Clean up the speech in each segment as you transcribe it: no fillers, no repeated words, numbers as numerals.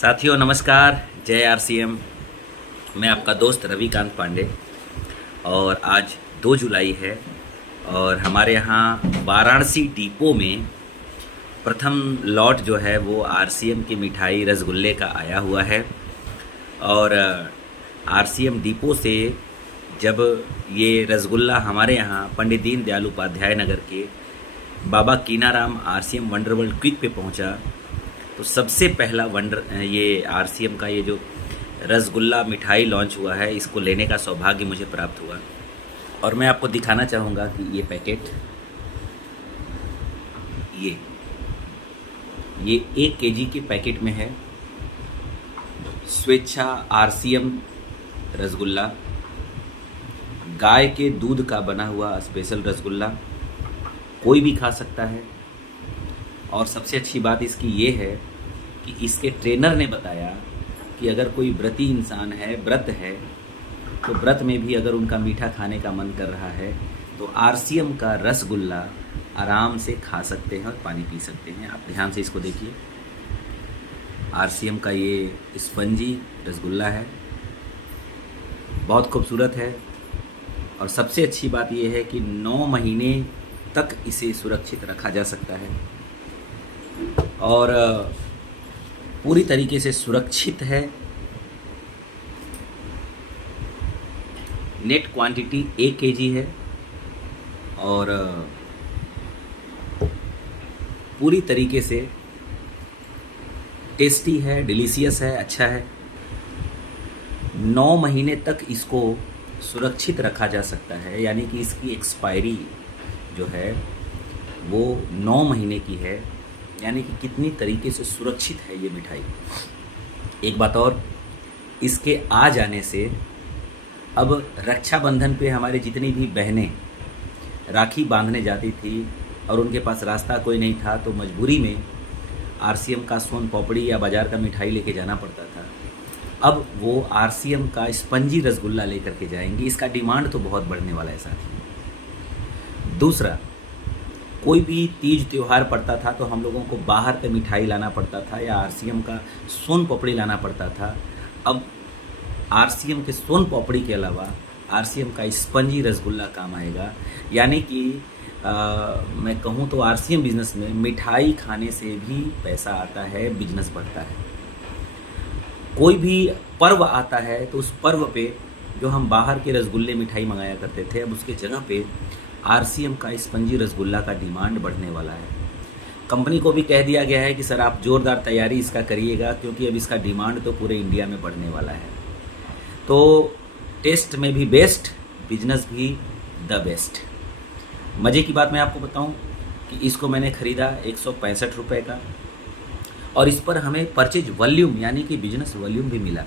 साथियों नमस्कार, जय आरसीएम। मैं आपका दोस्त रविकांत पांडे और आज 2 जुलाई है और हमारे यहाँ वाराणसी डिपो में प्रथम लॉट जो है वो आरसीएम की मिठाई रसगुल्ले का आया हुआ है। और आरसीएम डिपो से जब ये रसगुल्ला हमारे यहाँ पंडित दीनदयाल उपाध्याय नगर के Baba Keenaram RCM wonder world quick पे पहुँचा तो सबसे पहला ये आरसीएम का ये जो रसगुल्ला मिठाई लॉन्च हुआ है, इसको लेने का सौभाग्य मुझे प्राप्त हुआ। और मैं आपको दिखाना चाहूँगा कि ये पैकेट ये 1 केजी के पैकेट में है। स्वेच्छा आरसीएम रसगुल्ला, गाय के दूध का बना हुआ स्पेशल रसगुल्ला, कोई भी खा सकता है। और सबसे अच्छी बात इसकी ये है कि इसके ट्रेनर ने बताया कि अगर कोई व्रती इंसान है, व्रत है, तो व्रत में भी अगर उनका मीठा खाने का मन कर रहा है तो आरसीएम का रसगुल्ला आराम से खा सकते हैं और पानी पी सकते हैं। आप ध्यान से इसको देखिए। आरसीएम का ये स्पंजी रसगुल्ला है, बहुत खूबसूरत है। और सबसे अच्छी बात यह है कि 9 महीने तक इसे सुरक्षित रखा जा सकता है और पूरी तरीके से सुरक्षित है। नेट क्वांटिटी 1 केजी है और पूरी तरीके से टेस्टी है, डिलीशियस है, अच्छा है। 9 महीने तक इसको सुरक्षित रखा जा सकता है, यानी कि इसकी एक्सपायरी जो है वो 9 महीने की है, यानी कि कितनी तरीके से सुरक्षित है ये मिठाई। एक बात और, इसके आ जाने से अब रक्षाबंधन पे हमारे जितनी भी बहनें राखी बांधने जाती थी और उनके पास रास्ता कोई नहीं था तो मजबूरी में आरसीएम का सोन पापड़ी या बाज़ार का मिठाई लेके जाना पड़ता था। अब वो आरसीएम का स्पंजी रसगुल्ला लेकर के जाएंगी। इसका डिमांड तो बहुत बढ़ने वाला है साथी। दूसरा, कोई भी तीज त्यौहार पड़ता था तो हम लोगों को बाहर से मिठाई लाना पड़ता था या आरसीएम का सोन पापड़ी लाना पड़ता था। अब आरसीएम के सोन पापड़ी के अलावा आरसीएम का स्पंजी रसगुल्ला काम आएगा। यानी कि मैं कहूँ तो आरसीएम बिजनेस में मिठाई खाने से भी पैसा आता है, बिजनेस बढ़ता है। कोई भी पर्व आता है तो उस पर्व पे जो हम बाहर के रसगुल्ले मिठाई मंगाया करते थे, अब उसके जगह पे आरसीएम का स्पंजी रसगुल्ला का डिमांड बढ़ने वाला है। कंपनी को भी कह दिया गया है कि सर आप जोरदार तैयारी इसका करिएगा, क्योंकि अब इसका डिमांड तो पूरे इंडिया में बढ़ने वाला है। तो टेस्ट में भी बेस्ट, बिजनेस भी द बेस्ट। मज़े की बात मैं आपको बताऊं कि इसको मैंने ख़रीदा 165 रुपये का और इस पर हमें परचेज वॉल्यूम यानी कि बिजनेस वॉल्यूम भी मिला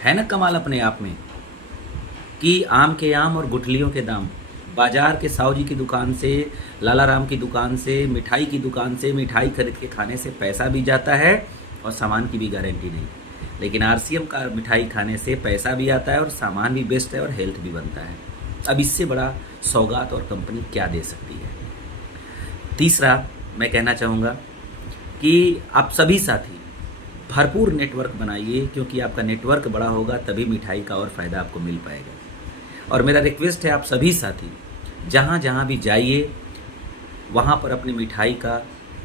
है। ना कमाल अपने आप में कि आम के आम और गुठलियों के दाम। बाजार के साहू जी की दुकान से, लाला राम की दुकान से, मिठाई की दुकान से मिठाई खरीद के खाने से पैसा भी जाता है और सामान की भी गारंटी नहीं। लेकिन आरसीएम का मिठाई खाने से पैसा भी आता है और सामान भी बेस्ट है और हेल्थ भी बनता है। अब इससे बड़ा सौगात और कंपनी क्या दे सकती है। तीसरा, मैं कहना चाहूँगा कि आप सभी साथी भरपूर नेटवर्क बनाइए, क्योंकि आपका नेटवर्क बड़ा होगा तभी मिठाई का और फ़ायदा आपको मिल पाएगा। और मेरा रिक्वेस्ट है, आप सभी साथी जहाँ जहाँ भी जाइए वहाँ पर अपनी मिठाई का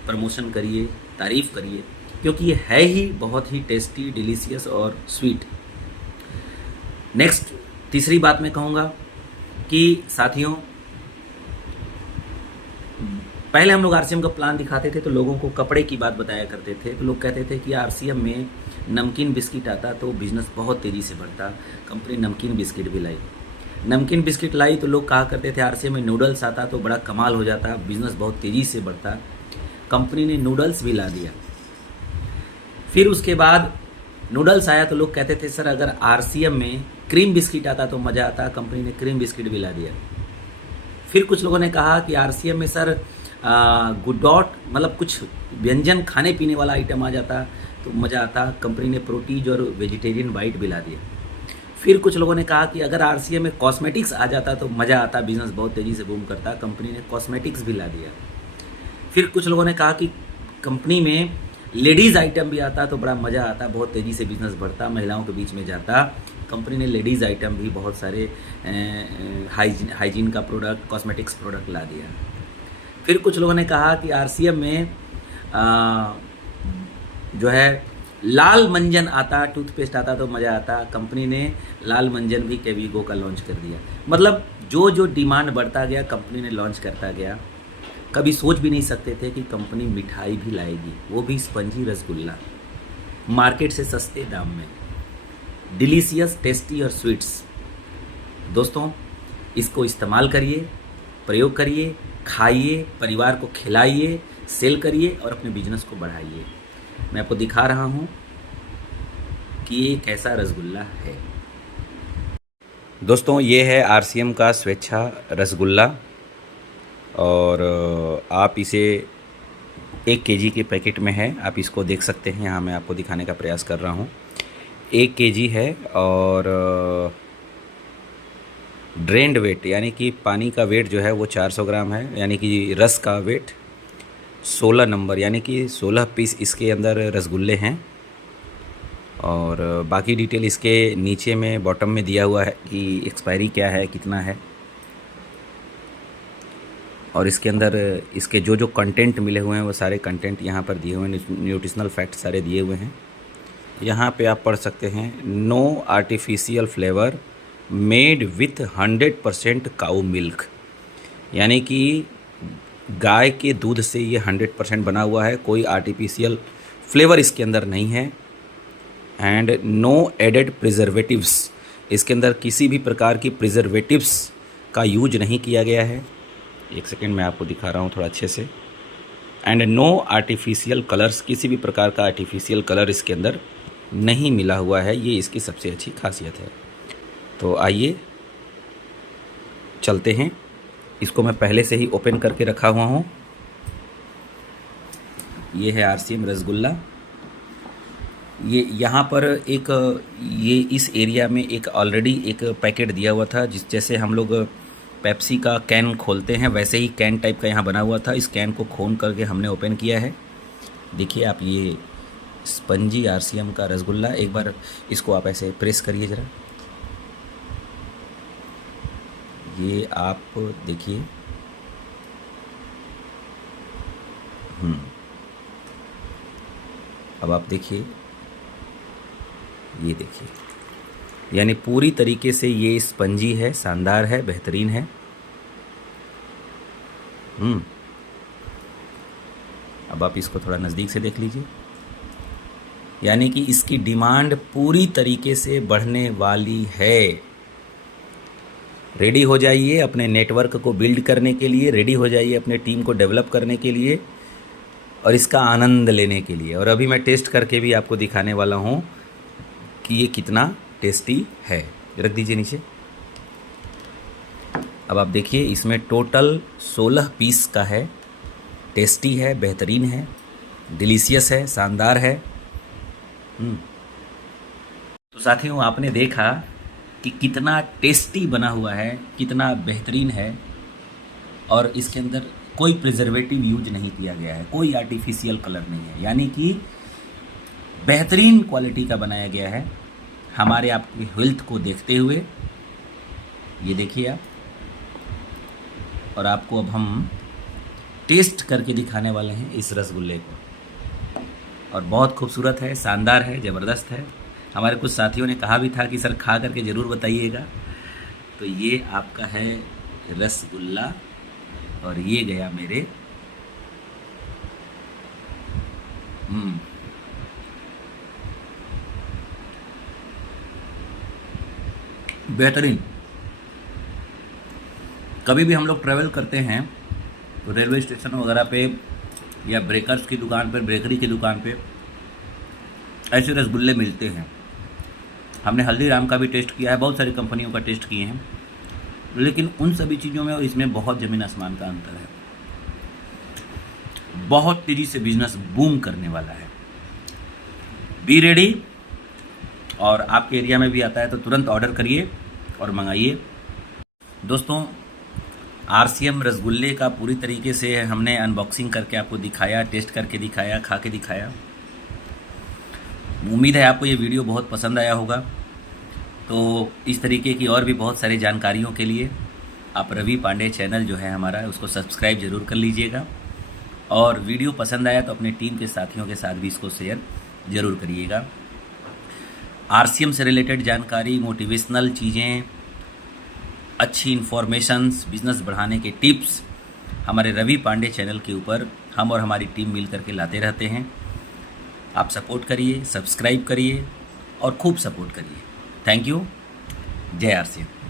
प्रमोशन करिए, तारीफ़ करिए, क्योंकि ये है ही बहुत ही टेस्टी, डिलीशियस और स्वीट। नेक्स्ट, तीसरी बात मैं कहूँगा कि साथियों, पहले हम लोग आरसीएम का प्लान दिखाते थे तो लोगों को कपड़े की बात बताया करते थे, तो लोग कहते थे कि आरसीएम में नमकीन बिस्किट आता तो बिज़नेस बहुत तेज़ी से बढ़ता। कंपनी नमकीन बिस्किट भी लाई, नमकीन बिस्किट लाई तो लोग कहा करते थे आरसीएम में नूडल्स आता तो बड़ा कमाल हो जाता, बिज़नेस बहुत तेज़ी से बढ़ता। कंपनी ने नूडल्स भी ला दिया। फिर उसके बाद नूडल्स आया तो लोग कहते थे सर अगर आरसीएम में क्रीम बिस्किट आता तो मज़ा आता, कंपनी ने क्रीम बिस्किट भी ला दिया। फिर कुछ लोगों ने कहा कि आरसीएम में सर गुडॉट मतलब कुछ व्यंजन खाने पीने वाला आइटम आ जाता तो मज़ा आता, कंपनी ने प्रोटीज और वेजिटेरियन बाइट भी ला दिया। फिर कुछ लोगों ने कहा कि अगर आरसीएम में कॉस्मेटिक्स आ जाता तो मज़ा आता, बिजनेस बहुत तेज़ी से बूम करता, कंपनी ने कॉस्मेटिक्स भी ला दिया। फिर कुछ लोगों ने कहा कि कंपनी में लेडीज़ आइटम भी आता तो बड़ा मज़ा आता, बहुत तेज़ी से बिजनेस बढ़ता, महिलाओं के बीच में जाता। कंपनी ने लेडीज़ आइटम भी बहुत सारे हाइजीन का प्रोडक्ट, कॉस्मेटिक्स प्रोडक्ट ला दिया। फिर कुछ लोगों ने कहा कि आरसीएम में जो है लाल मंजन आता, टूथपेस्ट आता तो मज़ा आता। कंपनी ने लाल मंजन भी केवीगो का लॉन्च कर दिया। मतलब जो जो डिमांड बढ़ता गया कंपनी ने लॉन्च करता गया। कभी सोच भी नहीं सकते थे कि कंपनी मिठाई भी लाएगी, वो भी स्पंजी रसगुल्ला, मार्केट से सस्ते दाम में, डिलीशियस, टेस्टी और स्वीट्स। दोस्तों, इसको इस्तेमाल करिए, प्रयोग करिए, खाइए, परिवार को खिलाइए, सेल करिए और अपने बिजनेस को बढ़ाइए। मैं आपको दिखा रहा हूँ कि ये कैसा रसगुल्ला है। दोस्तों, ये है आरसीएम का स्वेच्छा रसगुल्ला और आप इसे 1 केजी के पैकेट में है। आप इसको देख सकते हैं, यहाँ मैं आपको दिखाने का प्रयास कर रहा हूँ। 1 केजी है और ड्रेन्ड वेट यानी कि पानी का वेट जो है वो 400 ग्राम है, यानी कि रस का वेट 16 नंबर, यानी कि 16 पीस इसके अंदर रसगुल्ले हैं। और बाकी डिटेल इसके नीचे में बॉटम में दिया हुआ है कि एक्सपायरी क्या है, कितना है, और इसके अंदर इसके जो जो कंटेंट मिले हुए हैं वो सारे कंटेंट यहाँ पर दिए हुए हैं, न्यूट्रिशनल फैक्ट सारे दिए हुए हैं। यहाँ पे आप पढ़ सकते हैं, no artificial flavour made with 100% cow milk, यानी कि गाय के दूध से ये 100% बना हुआ है, कोई आर्टिफिशियल फ्लेवर इसके अंदर नहीं है। एंड नो एडेड प्रिजर्वेटिव्स, इसके अंदर किसी भी प्रकार की प्रिजर्वेटिव्स का यूज नहीं किया गया है। एक सेकेंड मैं आपको दिखा रहा हूँ थोड़ा अच्छे से। एंड नो आर्टिफिशियल कलर्स, किसी भी प्रकार का आर्टिफिशियल कलर इसके अंदर नहीं मिला हुआ है, ये इसकी सबसे अच्छी खासियत है। तो आइए चलते हैं। इसको मैं पहले से ही ओपन करके रखा हुआ हूँ। ये है आरसीएम रसगुल्ला। ये यहाँ पर एक ये इस एरिया में एक ऑलरेडी एक पैकेट दिया हुआ था, जैसे हम लोग पेप्सी का कैन खोलते हैं वैसे ही कैन टाइप का यहाँ बना हुआ था। इस कैन को खोल करके हमने ओपन किया है। देखिए आप, ये स्पंजी आरसीएम का रसगुल्ला। एक बार इसको आप ऐसे प्रेस करिए ज़रा, ये आप देखिए। अब आप देखिए, ये देखिए, यानी पूरी तरीके से ये स्पंजी है, शानदार है, बेहतरीन है। अब आप इसको थोड़ा नज़दीक से देख लीजिए, यानी कि इसकी डिमांड पूरी तरीके से बढ़ने वाली है। रेडी हो जाइए अपने नेटवर्क को बिल्ड करने के लिए, रेडी हो जाइए अपने टीम को डेवलप करने के लिए और इसका आनंद लेने के लिए। और अभी मैं टेस्ट करके भी आपको दिखाने वाला हूँ कि ये कितना टेस्टी है। रख दीजिए नीचे। अब आप देखिए, इसमें टोटल 16 पीस का है। टेस्टी है, बेहतरीन है, डिलीशियस है, शानदार है। तो साथियों, आपने देखा कि कितना टेस्टी बना हुआ है, कितना बेहतरीन है, और इसके अंदर कोई प्रिजर्वेटिव यूज नहीं किया गया है, कोई आर्टिफिशियल कलर नहीं है, यानी कि बेहतरीन क्वालिटी का बनाया गया है हमारे आपकी हेल्थ को देखते हुए। ये देखिए आप, और आपको अब हम टेस्ट करके दिखाने वाले हैं इस रसगुल्ले को, और बहुत खूबसूरत है, शानदार है, ज़बरदस्त है। हमारे कुछ साथियों ने कहा भी था कि सर खा करके ज़रूर बताइएगा। तो ये आपका है रसगुल्ला, और ये गया मेरे बेहतरीन। कभी भी हम लोग ट्रैवल करते हैं तो रेलवे स्टेशन वगैरह पे या ब्रेकर्स की दुकान पर, बेकरी की दुकान पे ऐसे रसगुल्ले मिलते हैं। हमने हल्दीराम का भी टेस्ट किया है, बहुत सारी कंपनियों का टेस्ट किए हैं, लेकिन उन सभी चीज़ों में और इसमें बहुत ज़मीन आसमान का अंतर है। बहुत तेज़ी से बिजनेस बूम करने वाला है। बी रेडी, और आपके एरिया में भी आता है तो तुरंत ऑर्डर करिए और मंगाइए। दोस्तों, आरसीएम रसगुल्ले का पूरी तरीके से हमने अनबॉक्सिंग करके आपको दिखाया, टेस्ट करके दिखाया, खा के दिखाया। उम्मीद है आपको ये वीडियो बहुत पसंद आया होगा। तो इस तरीके की और भी बहुत सारी जानकारियों के लिए आप रवि पांडे चैनल जो है हमारा उसको सब्सक्राइब ज़रूर कर लीजिएगा, और वीडियो पसंद आया तो अपने टीम के साथियों के साथ भी इसको शेयर ज़रूर करिएगा। आरसीएम से रिलेटेड जानकारी, मोटिवेशनल चीज़ें, अच्छी इन्फॉर्मेशंस, बिजनेस बढ़ाने के टिप्स हमारे रवि पांडे चैनल के ऊपर हम और हमारी टीम मिल करके लाते रहते हैं। आप सपोर्ट करिए, सब्सक्राइब करिए और खूब सपोर्ट करिए। Thank you. जय आरसीएम।